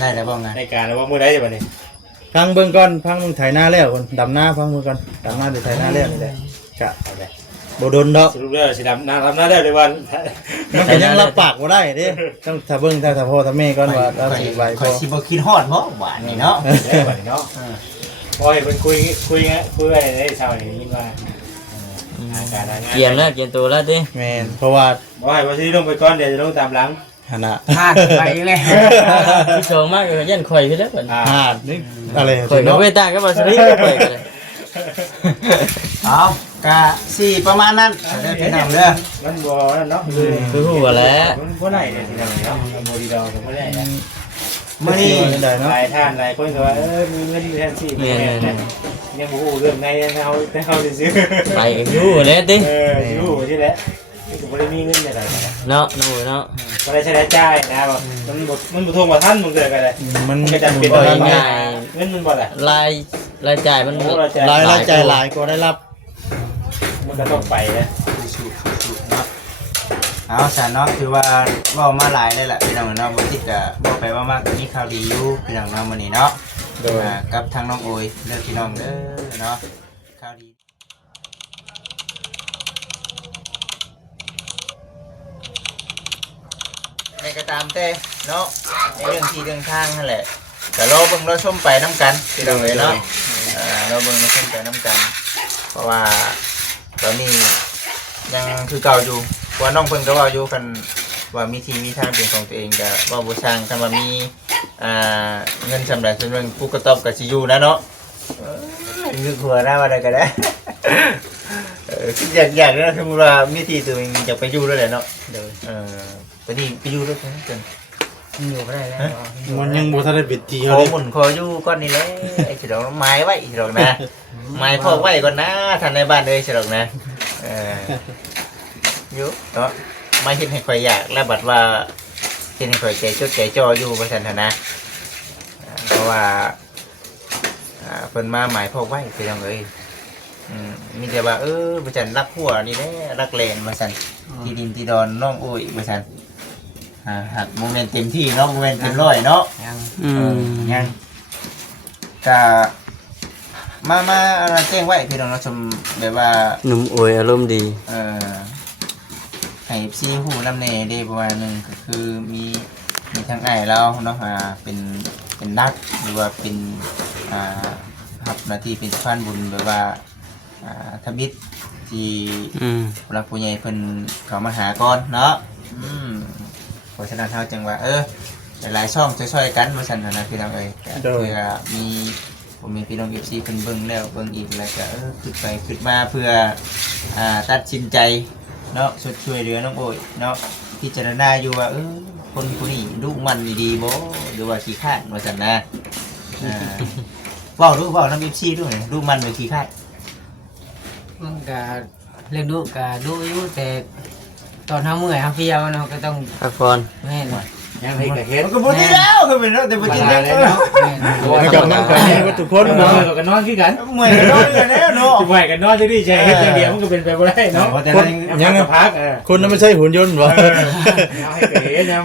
ได้แล้วบ้างไงในการแล้วว่ามื้อใดจะบัดนี้พังเบิ่งก่อนพังมึงไถนาแล้วคนดำนาพังเบิ่งก่อนดำนาหรือไถนาแล้วนี่แหละกะบ่โดนดอกสรุปแล้วสิดำน้ำหน้าได้เลยวัน มันก็ยังรับปากบ่ได้เด้ต้องถ้าเบิ่งถ้าพ่อถ้าแม่ก่อนว่าเราสิไหว คอยสิบ่คิดฮอดบ่หวานนี่เนาะ ได้บัดนี้เนาะพอยเพิ่นคุยไว้ได้เช้านี้ยินว่าอาการงาน เกียมแล้วเกียมตัวแล้วดิ แม่นเพราะว่า บ่ให้ว่าสิลงไปก่อนเดี๋ยวจะลงตามหลัง หั่นน่ะ พลาดไปเลย พี่โชงมากเลยยันข่อยพี่แล้วก่อน หาดนี่อะไร ข่อยก็ เนาะ เวตาก็มาสรีข่อยกันเลย เอากะสี่ประมาณนั้นเด้อพี่น้องเด้อ มันบ่นั่นเนาะ คือหัวแล้ว มันบ่ได้เนี่ยสิดำเนาะบ่ดีดอกบ่ได้นะ มื้อนี้ ได้เนาะ หลายท่านหลายคนก็ว่ามีเงินอยู่แทนที่ยังบ่ฮู้เรื่องในเฮาซื่อ ไปกันอยู่แล้วดิ อยู่ที่แหละก็บ่ได้มีเงินได้ เนาะน้องเนาะ บ่ได้ใช้จ่ายนะบ่มันบ่ทวงบ่ทันมึงเด้อก็ได้ มัน ก็จำเป็น บ่ ต้อง ง่าย เงินมันบ่ล่ะ รายจ่ายมัน รายจ่ายหลายกว่าได้รับ มันก็ต้องไปนะ สู้ๆเนาะเอาซะเนาะคือว่าเว้ามาหลายเลยล่ะพี่น้องเนาะบ่คิดก็บ่ไปว่ามากก็มีข่าวดีอยู่พี่น้องเนาะมื้อนี้เนาะ โดย กับทางน้องโอยเลิกพี่น้องเด้อเนาะข่าวดีในก็ตามแต่เนาะในเรื่องที่เรื่องทางนั่นแหละแต่เราเบิ่งเราชมไปน้ำกันพี่น้องเลยเนาะเราเบิ่งเราชมไปน้ำกันเพราะว่าตอนนี้ยังคือเก่าอยู่เพราะว่าน้องเพิ่นก็เว่าอยู่กันว่ามีทีมีทางเป็นของตัวเองก็ว่าบ่สร้างถ้าว่ามีเงินสำหรับส่วนเรื่องผู้กระตอบกับสิอยู่นะเนาะนึกหัวหน้ามาได้ก็ได้ อยากนะสมมติว่ามีทีตัวเองอยากไปอยู่ด้วยแหละเนาะเดี๋ยวตอนนี้ไปอยู่ด้วยกันจนอยู่ไม่ได้แล้ว มันยังบ่ทันได้เป็นที ข เขา อ เลย หมุนขออยู่ก้อนนี้เลยไอ้ฉลองไม้ไว้ฉลองนะไม้พอกไว้ก่อนนะท่านในบ้านเลยฉลองนะอยู่เนาะไม่เห็นให้ใครอยากและบัดว่าเห็นให้ใครใจจดใจจ่ออยู่ประชันนะเพราะว่าเพิ่นมาหมายพอกไว้ไปทางเลยมีแต่ว่าประชันรักหัวนี่แหละรักแลนประชันที่ดินที่ดอนน้องอุ้ยประชันหักโมเมนต์เต็มที่เนาะโมเมนต์เต็มร้อยเนาะยังก็มาแจ้งไว้พี่น้องเราชมแบบว่า หนุ่มอวยอารมณ์ดี ให้ซีหูน้ำเนได้ประมาณนึงก็คือมีทางไอ้เราเนาะเป็นนักหรือว่าเป็นหับหน้าที่เป็นสะพานบุญแบบว่าทบิดที่ผู้รักผู้ใหญ่เพิ่นเขามาหาก่อนเนาะเพราะฉะนั้นเท่าจังว่าหลายๆช่องช่วยๆกันมาสั่นนะพี่น้องเอ้ยเพื่อผมมีพี่น้องFCเพิ่นเบิ่งแล้วเบิ่งอีกแล้วก็ขึ้นไปขึ้นมาเพื่อตัดสินใจเนาะช่วยเหลือน้องโอยเนาะพิจารณาอยู่ว่าคนผู้นี้ลูกมันดีบ่หรือว่าขี้ข้านว่าซั่นนะเว้าน้ำ FC ด้วยลูกมันหรือขี้ข้าน มันก็เรียกดูก็ดูอยู่แต่ตอนทำเมื่อยทำเพียวเนาะก็ต้อง พักผ่อน แม่น ยังให้กับเฮ็ด มันก็บ่ดีแล้วคือเป็นเนาะแต่บ่จริงแล้ว ให้กับน้ำกันนี่ว่าทุกคน น เนาะ อนกันนอนคือกัน เมื่อยนอนกันแล้วเนาะ จะไหวกันนอนจะดีใจเฮ็ดอย่างเดียวมันก็เป็นไปบ่ได้เนาะ คนยัง พัก คนนั้นไม่ใช่หุ่นยนต์บ่ ให้เฮ็ดนะ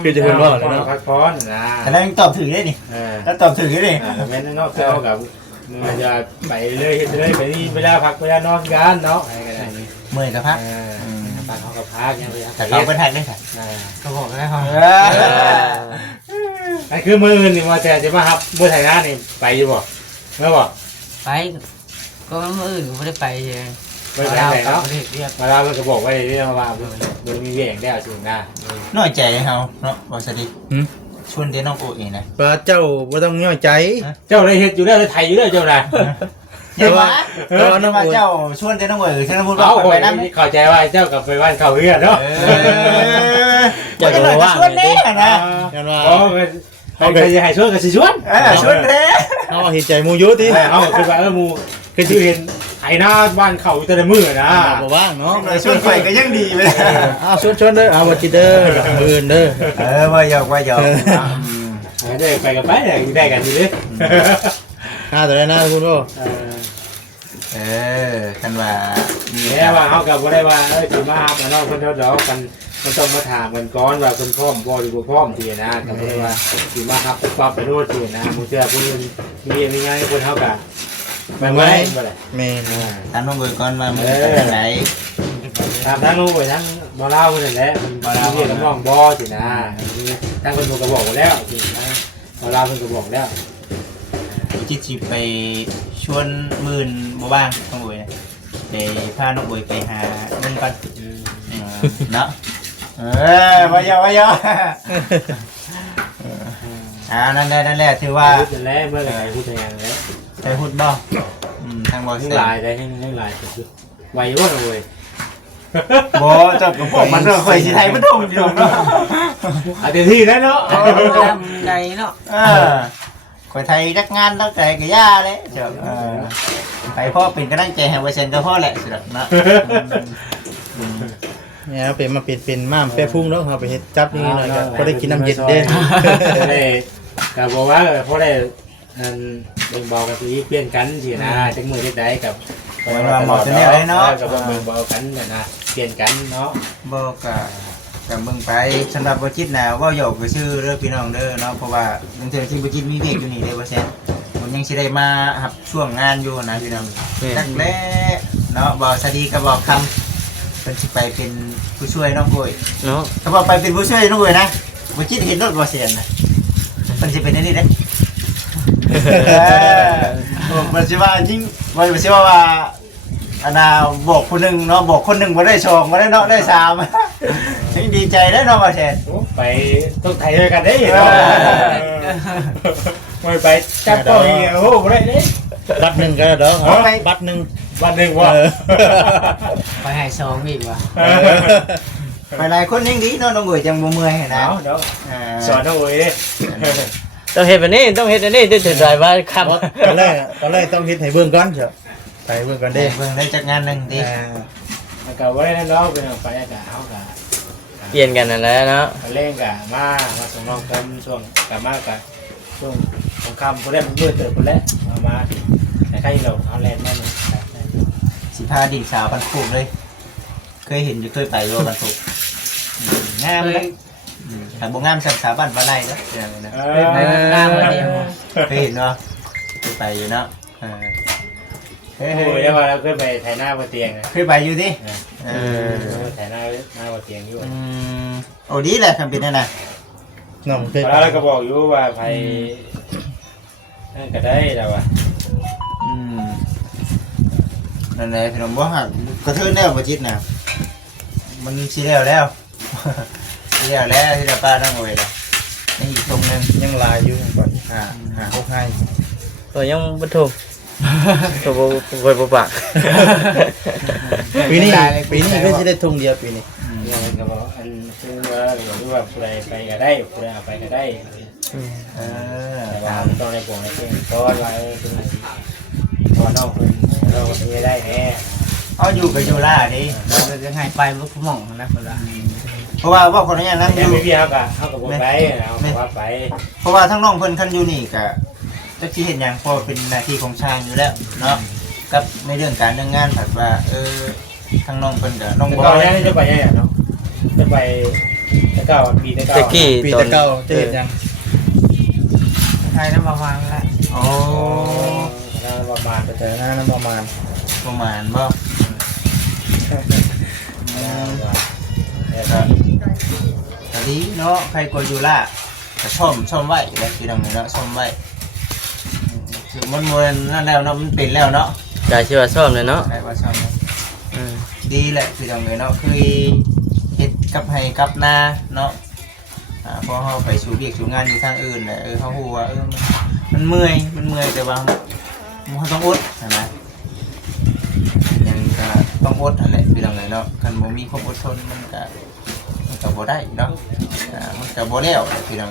พักผ่อนนะ แต่แล้วยังตอบถือได้นี่แล้วตอบถือได้นี่ แม่นนอกเจ้ากับมันจะไปเลยเฮ็ดเลยไปนี่เวลาพักเวลานอนกันเนาะ เมื่อยก็พัก พักเขากับพักยังไป แต่เราไปทักได้ค่ะ ก็บอกแล้วครับ ไอ้คือมืออื่นนี่ว่าจะมาครับมือไทยหน้านี่ไปอยู่บ่เมื่อบ่ ไปก็เมื่ออื่นก็ไม่ได้ไปเลย ไปไหนเนาะ เรียก มาเราก็บอกไว้ที่เราว่ามันมีเวียงได้สูงหน้า น้อยใจเขาเนาะบอสดิชวนเดี๋ยวน้องโอเองนะ ว่าเจ้าบ่ต้องย่อใจ เจ้าเลยเฮ็ดอยู่แล้วไทยอยู่แล้วเจ้าน่ะ เดี๋ยวว่าเจ้าชวนเดี๋ยวน้องเอ๋ยฉันพูดว่า เอา ไปนั่ง เข้าใจว่าเจ้ากับไปบ้านเขาเฮือเนาะ จะเลยชวนแน่นะ กันว่า ใครจะให้ชวนก็สิชวน ชวนแน่ เอาเห็นใจหมู่อยู่ติ เอาคือว่าหมู่คือเห็นไห้หน้าบ้านเขาแต่ละมื้อนะ บ่ว่างเนาะ ชวนไปก็ยังดีไป อ้าวชวนเด้อเอาบ่จิเด้ออื่นเด้อ ว่าหยอกว่าหยอก ได้ไปกับไปได้กันอยู่เด้ ตัวได้นะคุณโอ้ กันว่า เนี่ยว่าเฮาก็บ่ได้ว่าสิมาหาน้องเพิ่นเด้อกัน มันต้องมาถามกันก่อนว่าคนพร้อมบ่หรือบ่พร้อมทีนะก็บ่ได้ว่าสิมาครับปั๊บไปโลดทีนะมื้อเช้าผู้มีงานคนเฮาก็ไปบ่ได้บ่ได้ แม่น ถามน้องเบิร์ก่อนว่ามันเป็นจังได ถามทั้งนู้นไปทั้งบ่เล่าเพิ่นนั่นแหละมันบ่เล่าเรียกน้องบ่สินะทั้งเพิ่นก็บอกแล้วสินะบ่เล่าเพิ่นก็บอกแล้ว จิตสิไปชวนหมื่นบ่บ้างน้องเบิร์นะไปพาน้องเบิร์ไปหาเงินก่อนเนาะว่ายว่ายนั่นแหละถือว่า พูดแล้วเมื่อไหร่พูดอย่างแล้ว ไปพูดบ่ทางบ่ ทั้ง เสร็จ หลายได้ทั้งหลายสุดไวว่าเลย บ่เจ้ากับผมมันเรื่องข่อยสิไทยมันทงอยู่เนาะ อาจจะที่แล้วเนาะ ไงเนาะ ข่อยไทยรักงานตั้งแต่ก็ย่าเลยเจ้าไปพ่อเป็นกำลังใจให้เปอร์เซ็นต์ก็พอแหละสิล่ะเนาะ เนี่ยเป็นมาเป็นม่ามแปรพุ่งเนาะเฮาไปเฮ็ดจับนี่หน่อยก็ได้กินน้ำเย็นเด้ ได้ก็บอกว่าเพราะได้เบิ่งเบากับที่เปลี่ยนกันสินะจังมือจังได๋กับกับเบิ่งเบากันนะเปลี่ยนกันเนาะ บ่ก็มึงไปสำหรับบ่จิตน่ะเว้าหยอกก็ชื่อเด้อพี่น้องเด้อเนาะเพราะว่าบางเทื่อที่บ่จิตมีเด็กอยู่นี่เด้อว่าแซ่นผมยังสิได้มารับช่วงงานอยู่นะพี่น้องจักแลเนาะบ่สวัสดีก็บอกคำเพิ่นสิไปเป็นผู้ช่วยน้องกุ้ย เนาะ เขาบอกไปเป็นผู้ช่วยน้องกุ้ยนะบ่จิตเห็นรถบ่เสียนนะเพิ่นสิเป็นอันนี้เด้มันสิว่าจริงมันสิว่าอันน่ะบอกคนหนึงเนาะบอกคนหนึงบ่ได้สองบ่ได้เนาะได้สามยังดีใจได้เนาะบ่แซ่น ไปต้องไทยด้วยกันได้เนาะไม่ไปจับต้องโอ้โหบ่ได้เด้ บัตรหนึ่งก็เด้อบัตรหนึ่ง วันหนึ่งว่า ไปให้ซองอีกว่ะ ไปหลายคนยังดีเนาะน้องกุ้ยจังบ่เมื่อยนะ เอาเดี๋ยวสอนเอาไว้ดิ ต้องเฮ็ดแบบนี้ต้องเฮ็ดอันนี้ได้ถึงได้ว่าครับ ตอนแรกต้องเฮ็ดให้เบิ่งก่อนเถอะไปเบิ่งก่อน เด้ เด้ เบิ่งได้จักงานหนึงดิ มันก็ไว้นั่นเนาะเป็นไปกะเอากะ เปลี่ยนกันนั่นแหละเนาะ เล่นกะมาส่งน้องกันช่วงกะมากะช่วงสงครามพวกนี้มันมืดเติบพวกนี้มาแต่ใครเราเอาแลนด์แม่นี่ สิพาดีสาวบันทุกเลย เคยเห็นอยู่เคยไปอยู่บันทุกงามเลยแต่บ่งามสักสาวบ้านบ่ไล่เนาะเดี๋ยวนะ ไปหน้ามาเดียว เคยเห็นเนาะเคยไปอยู่เนาะเฮ้ย โอ้ยแล้วเราเคยไปไถหน้าบนเตียง เคยไปอยู่ดิ ไถหน้าบนเตียงอยู่ โอ้ดีแหละทำเป็นนั่นน่ะ น้องเคย แล้วเราก็บอกอยู่ว่าไปนั่นก็ได้แล้วว่ะ นั่นแหละพี่น้องบ่ฮักกระเทือนแล้วบ่จิตน่ะมันสิแล้วสิแล้วที่เราป้านั่งไว้แล้วนี่อีกตรงนึง ยังลายอยู่ก่อน พกให้ ตัวยังบ่ถูกตัวบ่ปาก ปีนี้ก็สิได้ทุ่งเดียวปีนี้ ยังก็บอกอันคือว่าหรือว่าผู้ใดไปก็ได้ผู้ใดเอาไปก็ได้แต่ว่าต้องในปวงในเตียงตอนไว้คือตอนนอกคือเราก็จะได้แน่ เอาอยู่กับอยู่ล่าดิ เราจะให้ไปลูกหม่องนะคนละ เพราะว่าคนนี้นั่งอ ยัง ยู่ ไม่พี่เขากับผมไปเอาว่าไป เพราะว่าทั้งน้องเพิ่นคันอยู่นี่ก็จะสิเห็นหยังพอเป็นหน้าที่ของช่างอยู่แล้วเนาะกับในเรื่องการเรื่องงานถัดว่าทั้งน้องเพิ่นก็น้อง แต่ บ ก่ อ อน ย นี้จะไปยังไงเนาะจะไปแต่เก่าปีแต่เก่า ตะกี้ ปี ตอ ตะ น เก้าจะเฮ็ดยัง ไทยน้ำมาฟังละ โอ้ ประมาณ แต่หน้านั้นประมาณ ประมาณบ่ตอนนี้เนาะใครกลัวอยู่ล่ะก็ซ่อมไว้แล้วพี่น้องเนาะซ่อมไว้คือมันนั่นแล้วเนาะมันเป็นแล้วเนาะ ได้ชื่อว่าซ่อมเลยเนาะ ได้ว่าซ่อมดีแหละพี่น้องเนาะคือเฮ็ดกับให้กับนาเนาะพอเฮาไปสู่เวียกสู่งานอยู่ทางอื่นแหละเฮาฮู้ว่ามันเมื่อยแต่ว่ามันต้องอดนะยังก็ต้องอดนั่นแหละพี่น้องเนาะคันบ่มีความอดทนมันก็บ่ได้เนาะมันก็บ่แล้วพี่น้อง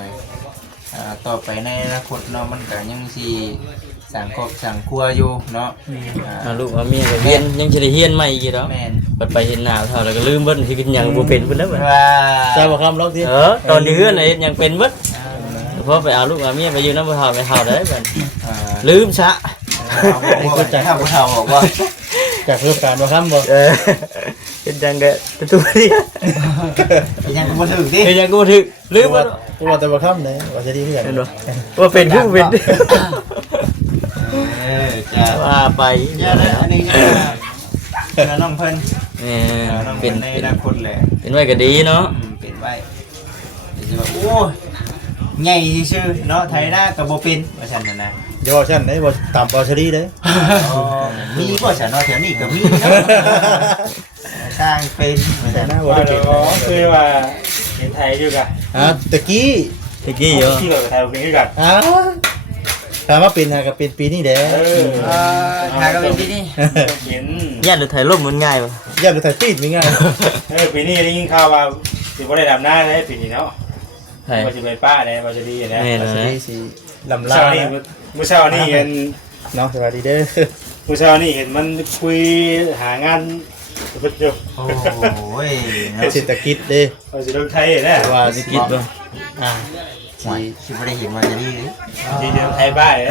ต่อไปในอนาคตเนาะมันก็ยังสิสร้างครอบสร้างครัวอยู่เนาะ เอาลูกเอาเมียก็เฮียนยังสิได้เฮียนใหม่อีกเนาะ แม่น บัดไปเห็นหน้าเท่าแล้วก็ลืมเบิดสิกินหยังบ่เป็นเพิ่นแล้วบัด ว่า ทราบบ่คำล็อกที่ ตอนนี้เฮือนน่ะเฮ็ดหยังเป็นเบิดพอไปเอาลูกเอาเมียไปอยู่นำบ่เฒ่าไม่เฒ่าได้บัดลืมซะ เข้าใจครับผู้เฒ่าบอกว่า จากเรื่องการบ่คำบ่ เป็นจังกะตัวเดียว เป็นยังบ่ถึงดิ เป็นยังกูถึกลืม ว่า ว่า ตัวแต่บ่ค่ำเลยว่าจะดีเพื่อน เห็นบ่ว่าเป็นผู้เป็น จะ ว่าไป อย่าเลยอันนี้ก็น้องเพิ่น น้อง เป็ เพิ่ น นในอนาคตแหละ เป็นไว้ก็ดีเนาะ เป็นไว้เดี๋ยวจะว่าโอ้ยใหญ่ซื่อเนาะไทยหน้าก็บ่เป็นว่าซั่นน่ะนะ อย่าว่าฉันได้บ่ตามบ่ชดีเด้ มีบ่ซั่นเนาะแถวนี้ก็มีเนาะสร้างเป็นว่า แต่ ซั่น หน้าบ่ ว่า ได้ เรา เป็น คือว่าเห็นไทยอยู่กัน ตะกี้ ตะกี้เหรอ ที่เราไทยเป็นอยู่กัน ถามว่าเป็นก็เป็นปีนี้แหละ ถ่ายก็เป็นที่นี่ เห็น ญาติถ่ายรูปมันง่ายป่ะ อย่าดูถ่ายตีดมีง่าย ปีนี้ได้ยินข่าวว่าสิบ่ได้ดำหน้าเลยปีนี้เนาะ ใช่ ว่าสิไปป้าได้ว่าจะดีนะ แม่น บ่ นะ ดีสิลำลา เช้านี่มื้อเช้านี่เห็น เนาะสวัสดีเด้อ มื้อเช้านี่เห็นมันคุยหางานเพิ่นอยู่ โอ้ยเนาะ เศรษฐกิจเด้ ว่าสิลงไทยนะ ว่า สิคิดบ่ สิบ่ได้เห็นว่าจะดีเลย สิลงไทยบ้านเลย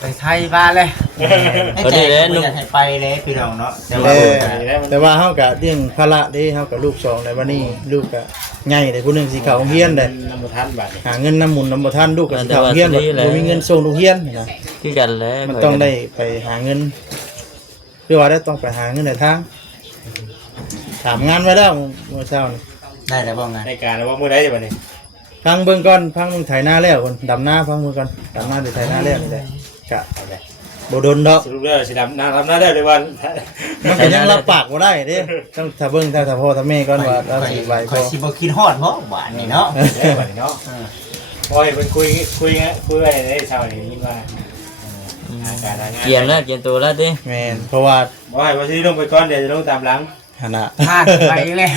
ไปไทยบ้านเลย ให้ใจก็บ่อยากให้ไปเลยพี่น้องเนาะแต่ว่า แต่ว่าเฮาก็เรื่องภาระเด้เฮาก็ลูกสองในวันนี้ลูกก็ใหญ่ได้ผู้หนึงสิเข้าโรงเรียนได้ น้ำบ่ทันบัดนี้ หาเงินน้ำหมุนน้ำบ่ทันลูกก็สิเข้าโรงเรียนบ่มีเงินส่งโรงเรียนนะ คือกันแล้ว มันต้องได้ไปหาเงินเพื่อว่าได้ต้องไปหาเงินในทางถามงานไว้แล้วเมื่อเช้านี่ ได้แล้วบ่ไง ในการว่ามื้อใดบัดนี้ พังเบิ่งก่อนพังมึงไถนาแล้วคนดำนาพังมือก่อนดำนาหรือไถนาแล้วนี่แหละกะบ่โดนดอก สรุปแล้วสิดำน้ำได้เลยว่า มันก็ยังรับปากบ่ได้เด้ต้องถ้าเบิ่งถ้าพ่อถ้าแม่ก่อนว่าเราสิไหว ข่อย บ่ สิบ่คิดฮอดบ่หวานนี่เนาะ บัดนี้เนาะพอเห็นเพิ่นคุยอะไรได้เช้านี่ยินว่าการงาน เกียมแล้วเกียมตัวแล้วดิ แม่นเพราะว่า บ่ให้ว่าสิลงไปก่อนเดี๋ยวจะลงตามหลัง หั่นน่ะ พลาดไปเลย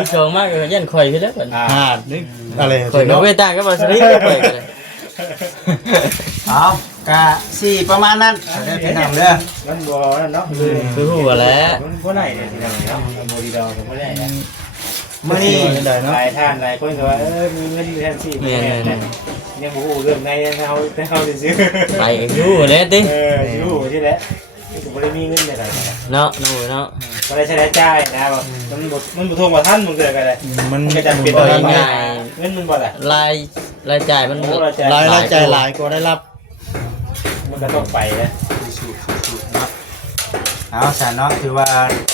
ที่ชงมากเลยยันข่อยคือแล้วบัด หาดนี่อะไร ข่อยก็ เนาะ เวตาก็บ่สิข่อยก็เลย เอากะสิประมาณนั้นเด้อพี่น้องเด้อ มันบ่นั่นเนาะ คือฮู้ว่าแล้ว มันบ่ได้เนี่ยสิเนาะบ่ดีดอกบ่ได้นะ มื้อนี้ ได้เนาะ หลายท่านหลายคนก็ว่ามีเงินอยู่แทนสิยังบ่ฮู้เรื่องในเฮาซื่อ ไปกันอยู่แล้วติ อยู่ที่แหละบ่ได้มีเงินได้ เนาะน้องเนาะ บ่ได้ใช้จ่ายนะบ่มันบ่ทวงบ่ทันมึงเกิดกันเลย มัน ก็จะเป็น บ่ อะไร ได้ ง่า ง่าย ย เงินมันบ่ล่ะ รายจ่ายมัน รายจ่ายหลายกว่าได้รับ มันก็ต้องไปนะ สู้ๆเนาะเอาซะเนาะคือว่า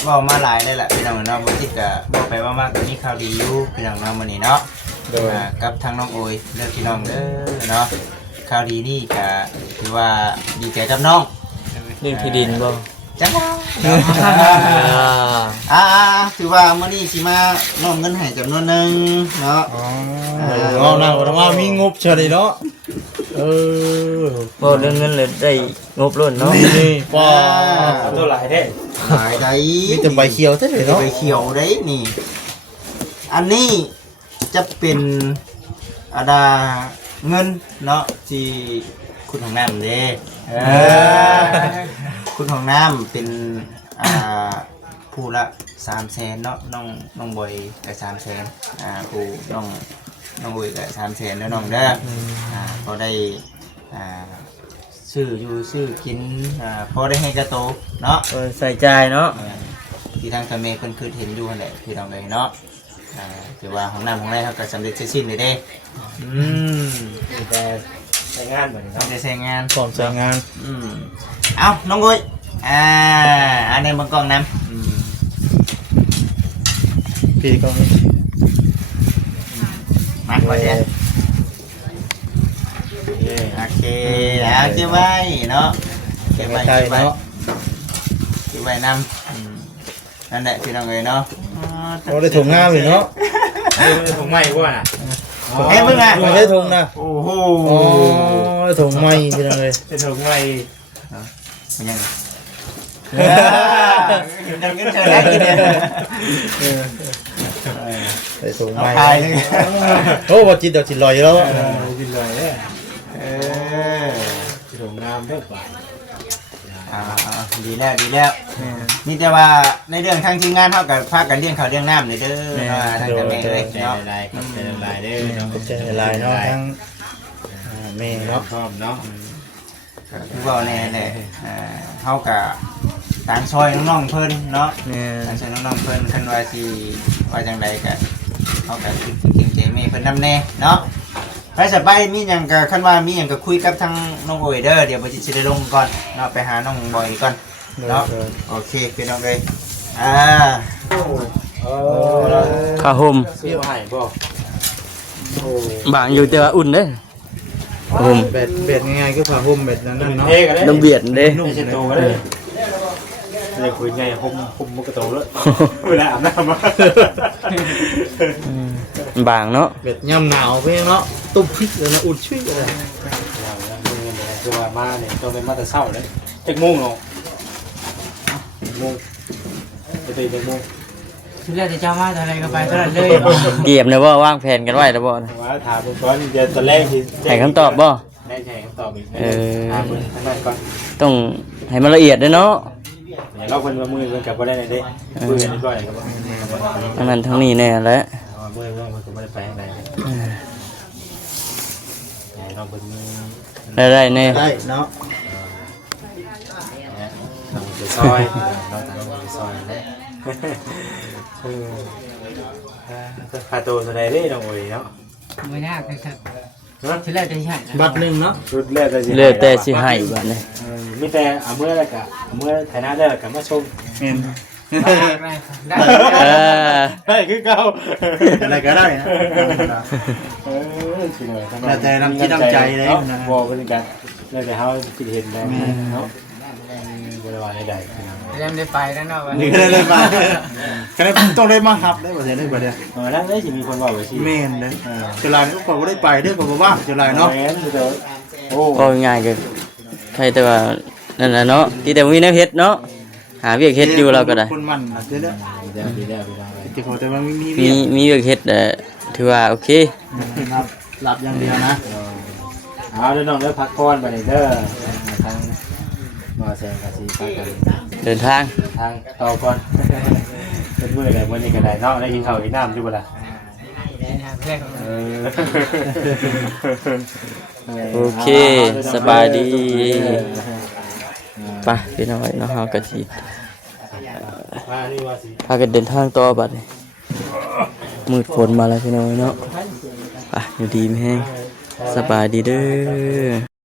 เว้ามาหลายเลยล่ะพี่น้องเนาะบ่คิดก็บ่ไปว่ามาก็มีข่าวดีอยู่พี่น้องเนาะมื้อนี้เนาะ โดย กับทางน้องโอยเด้อพี่น้องเด้อเนาะข่าวดีนี่ก็คือว่าดีใจกับน้อง เรื่องที่ดินบ่ จัง อ่า ถือว่ามื้อนี้สิมามอบเงินให้จำนวนหนึงเนาะ เอาหน้าบ่ต้องว่ามีงบเฉยเนาะบ่เรื่องเงินเลยได้งบล้นเนาะ นี่ป้า เอาตัวหลายเด้ หลายได้ มีแต่ใบเขียวเท่าเลยเนาะ ใบเขียวได้นี่ อันนี้จะเป็นอาดาเงินเนาะที่คุณของน้ำเด้คุณของน้ำเป็นผู้ละ300,000เนาะน้องบอยก็300,000ผู้น้องบอยก็300,000แล้วน้องเด้อก็ได้ซื้ออยู่ซื้อกินพอได้ให้กระโตเนาะ ใส่ใจเนาะ ที่ทางทำเมเพิ่นคือเห็นอยู่นั่นแหละพี่น้องเลยเนาะถือว่าของน้ำของไรเขาก็สำเร็จเสร็จสิ้นเลยเด้มีแต่ใช้งานเหมือน ต้ กั อน งได้ใช้งาน พร้อมใช้งาน เอาน้องกุ้ยอันนี้บางกล้องน้ำ พี่ก็ มาขอเช่นโอเคเก็บไว้เนาะเก็บไว้ ใช่เนาะ เก็บไว้น้ำนั่นแหละพี่น้องเลยเนาะ เราได้ถุงงามอยู่เนาะ ถุงไม้กว่าน่ะ เฮ้ยมึงอ่ะ ไม่ได้ถุงนะ โอ้โห อ๋อถุงไม้พี่น้องเลย เป็นถุงไม้ มันยังดังกันเฉยได้กินเนี่ย ได้ถุง เอา ไม้ พายเลย โอ้ว่าจิตเดี๋ยวจิตลอยแล้ว กินเลยเนี่ย เ ถุงงามเท่าไหร่ ดีแล้วดีแล้วนี่แต่ว่าในเรื่องทางทีมงานเท่ากับภาคกันเลี้ยงข่าวเลี้ยงน้ำเลยเด้อทางกันแม่เลย ใจ เนาะ ลายครับใจลายเด้อเนาะ ใจลายเนาะทั้งแม่ เนาะ เนาะ ชอบเนาะ คือว่าแน่แหละเท่ากับ ต่างซอยน้องๆเพิ่นเนาะ แม่น ต่างซอยน้องๆเพิ่นคันว่าสิว่าจังไดก็เขาก็คิดเก่งใจแม่เพิ่นนำแน่เนาะไปสบายมีหยังก็คันว่ามีหยังก็คุยกับทางน้องโอยเด้อเดี๋ยวบ่สิได้ลงก่อนเนาะไปหาน้องบอยก่อนเนาะโอเคพี่น้องเอ้ยผ้าห่ม เสียวหายบ่โอ้ บางอยู่แต่ว่าอุ่นเด้ผ้าห่ม เบ็ดง่ายๆก็ผ้าห่มเบ็ดนั่นเนาะ เท่กันเลย น้ำเบียดเด้ ไม่ใช่โตกันเลยเลยคุยไงผมมุกกระโตเลยเวลาอาบน้ำมา บางเนาะ เบ็ดย่ำหนาวเพียงเนาะตุ้มพริกเลยนะอุ่นชุยเลย คือว่ามาเนี่ยต้องเป็นมาแต่เช้าเลยจักโมงเนาะโมงจะตื่นจักโมง ทีแรกจะเจ้ามาตอนไหนก็ไปตอนนั้นเลย เกียบเลยบ่วางแผนกันไว้แล้วบ่นะ ว่าถามก่อนจะตอนแรกที่ ให้คำตอบบ่ ได้ใช่คำตอบอีกถามทางนั้นก่อน ต้องให้มันละเอียดเด้อเนาะ อย่าเล่าคนว่ามือมันกลับมาได้ไหนเด้มือกันเรียบร้อยครับ ทั้งนั้นทั้งนี้แน่แหละ มือมันก็ไม่ได้ไปทางไหนอย่าลองเป็นมือ ได้แน่ ได้เนาะ ทำไปซอยเราทำไปซอยนะพาตัวแสดงได้น้องโอยเนาะ ไม่ยากเลยครับทีแรกจะใช่ บัตรหนึ่งเนาะ ชุดแรกจะ เหลือแต่สิให้บัดนี้ มีแต่เอาเมื่อไรกะเมื่อฐานะได้กะมาชม เห็น ได้ เออ ได้คือเก่า อะไรก็ได้นะ แล้วแต่น้ำจิตน้ำใจเลยนะ บอกเป็นกันแล้วแต่เขาคิดเห็นได้เนาะบริวารใด เริ่มได้ไปแล้วเนาะวัน นี่ นี้ ก็ได้มาก็ได้ต้องได้มาหับได้ประเทศได้ประเดี๋ยว นั่นเลยจะมีคนบอกว่าชี เมนเลยจุฬานี่ก็ได้ไปเด้อก็ว่างจุฬาเนาะ โอ้ ก็ง่ายก็ใครแต่ว่านั่นแหละเนาะที่แต่มีแนวเฮ็ดเนาะหาเวียกเฮ็ดอยู่เราก็ได้ คนมันนะเด้อ ดีแล้ว ที่เขาแต่ว่ามี มีเวียกเฮ็ดถือว่าโอเค ครับหลับอย่างเดียวนะ เอาเดี๋ยวน้องเด้อพักก่อนไปเด้อทางมาแซงกับสีไปกัน เดินทาง ทางต่อก่อนเป็นมืออะไรวันนี้ก็ได้เนาะได้กินข้าวกินน้ำอยู่บ่ล่ะ แรก โอเคสบายดีไปพี่น้อยเนาะเฮาก็สิพากันเดินทางต่อบัดนี้มืดฝนมาแล้วพี่น้อยเนาะไปอยู่ดีแม่งสบายดีเด้อ